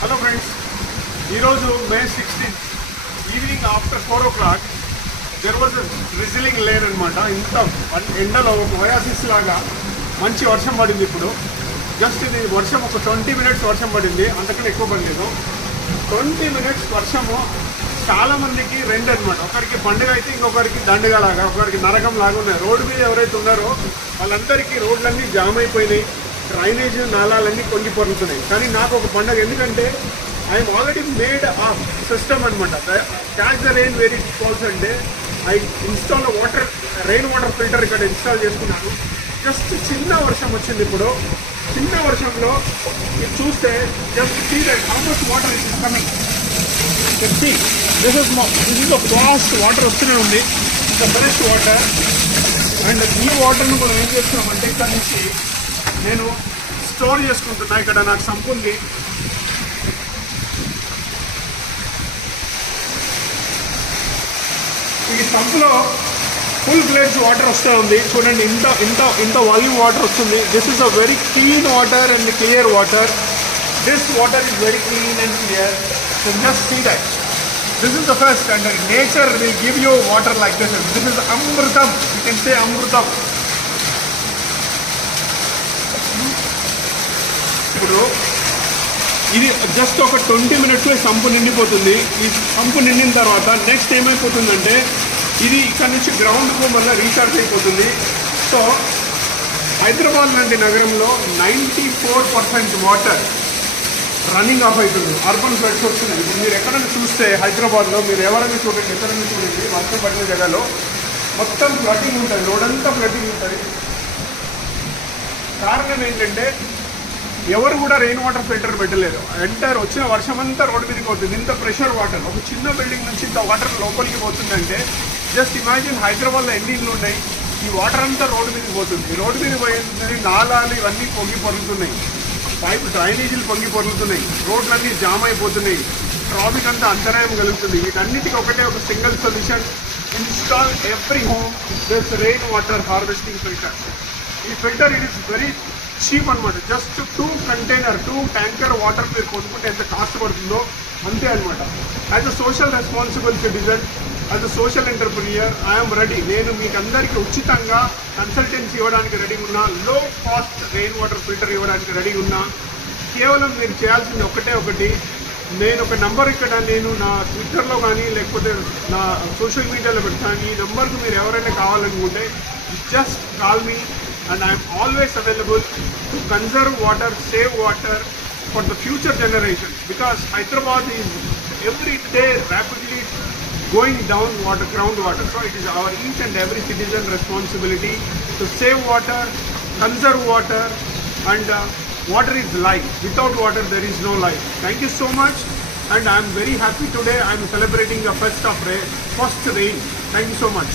Hello friends, ఈరోజు మే 16 evening after 4 o'clock there was drizzling lane అనమాట. ఇంత ఎండలో ఒక ఒయాసిస్ లాగా మంచి వర్షం పడింది. ఇప్పుడు జస్ట్ ఇది వర్షం ఒక 20 minutes వర్షం పడింది, అంతకన్నా ఎక్కువ పడలేదు. 20 minutes వర్షము చాలా మందికి రెండు అనమాట. ఒకరికి పండుగ అయితే ఇంకొకరికి దండగా లాగా, ఒకరికి నరకం లాగా ఉన్నాయి. రోడ్డు మీద ఎవరైతే ఉన్నారో వాళ్ళందరికీ రోడ్లన్నీ జామ్ అయిపోయినాయి, డ్రైనేజ్ నాళాలన్నీ కొంగి పొరులుతున్నాయి. కానీ నాకు ఒక పండుగ, ఎందుకంటే I'm already made a system అనమాట. Catch the rain where it falls అంటే I install rain water filter ఇక్కడ ఇన్స్టాల్ చేసుకున్నాను. జస్ట్ చిన్న వర్షం వచ్చింది. ఇప్పుడు చిన్న వర్షంలో మీరు చూస్తే just see that how much water is coming. This is the fast water వస్తూనే ఉంది, ద ఫ్రెష్ వాటర్. అండ్ ఈ వాటర్ను కూడా ఏం చేస్తున్నామంటే ఇక్కడ నుంచి నేను స్టోర్ చేసుకుంటున్నా. ఇక్కడ నాకు సంపు ఉంది. ఈ సంపులో ఫుల్ ఫ్లెడ్జ్ వాటర్ వస్తూ ఉంది. చూడండి, ఇంత వాల్యూమ్ వాటర్ వస్తుంది. This is a very clean water and clear water. This water is very clean and clear. So just see that this is the first, and nature will give you water like this. This is amritam. You can say amritam. ఇప్పుడు ఇది just ఒక 20 minutesలో sump నిండిపోతుంది. ఈ sump నిండిన తర్వాత next ఏమైపోతుందంటే ఇది ఇక్కడ నుంచి గ్రౌండ్కు మళ్ళీ రీఛార్జ్ అయిపోతుంది. సో హైదరాబాద్ లాంటి నగరంలో 94% వాటర్ రన్నింగ్ ఆఫ్ అవుతుంది. అర్బన్ ఫ్లడ్స్ వస్తున్నాయి. ఇప్పుడు మీరు ఎక్కడైనా చూస్తే హైదరాబాద్లో మీరు ఎవరైనా చూడండి, ఎక్కడైనా చూడండి, వర్షం పడిన జగలో మొత్తం ఫ్లడ్డింగ్ ఉంటుంది, రోడ్ అంతా ఫ్లడ్డింగ్ ఉంటుంది. కారణం ఏంటంటే ఎవరు కూడా రెయిన్ వాటర్ ఫిల్టర్ పెట్టలేదు. ఎంటర్ వచ్చిన వర్షం అంతా రోడ్డు మీదకి పోతుంది. ఇంత ప్రెషర్ వాటర్ ఒక చిన్న బిల్డింగ్ నుంచి ఇంత వాటర్ లోపలికి పోతుందంటే జస్ట్ ఇమాజిన్ హైదరాబాద్లో ఎన్ని ఇళ్ళు ఉన్నాయి. ఈ వాటర్ అంతా రోడ్డు మీదకి పోతుంది. రోడ్డు మీద పోయింది, నాలాలు ఇవన్నీ పొంగి పొరుగుతున్నాయి, పైపు డ్రైనేజీలు పొంగి పొరుగుతున్నాయి, రోడ్లన్నీ జామ్ అయిపోతున్నాయి, ట్రాఫిక్ అంతా అంతరాయం కలుగుతుంది. వీటన్నిటికీ ఒకటే ఒక single solution, install every home this rain water harvesting filter. ఈ filter it is very cheap అనమాట. జస్ట్ 2 ట్యాంకర్ వాటర్ మీరు కొనుక్కుంటే ఎంత కాస్ట్ పడుతుందో అంతే అనమాట. As a social responsible citizen, as a social entrepreneur, I'm ready. నేను మీకు అందరికీ ఉచితంగా కన్సల్టెన్సీ ఇవ్వడానికి రెడీ ఉన్నా, low cost rain water filter ఇవ్వడానికి రెడీ ఉన్నా. కేవలం మీరు చేయాల్సింది ఒకటి, నేను ఒక నంబర్ ఇక్కడ నేను నా ట్విట్టర్లో కానీ లేకపోతే నా సోషల్ మీడియాలో పెడతాను. ఈ నంబర్కు మీరు ఎవరైనా కావాలనుకుంటే just call me. And I am always available to conserve water, save water for the future generation, because Hyderabad is every day rapidly going down groundwater. So it is our each and every citizen responsibility to save water, conserve water, and water is life. Without water there is no life. Thank you so much, and I am very happy today. I am celebrating the first rain. Thank you so much.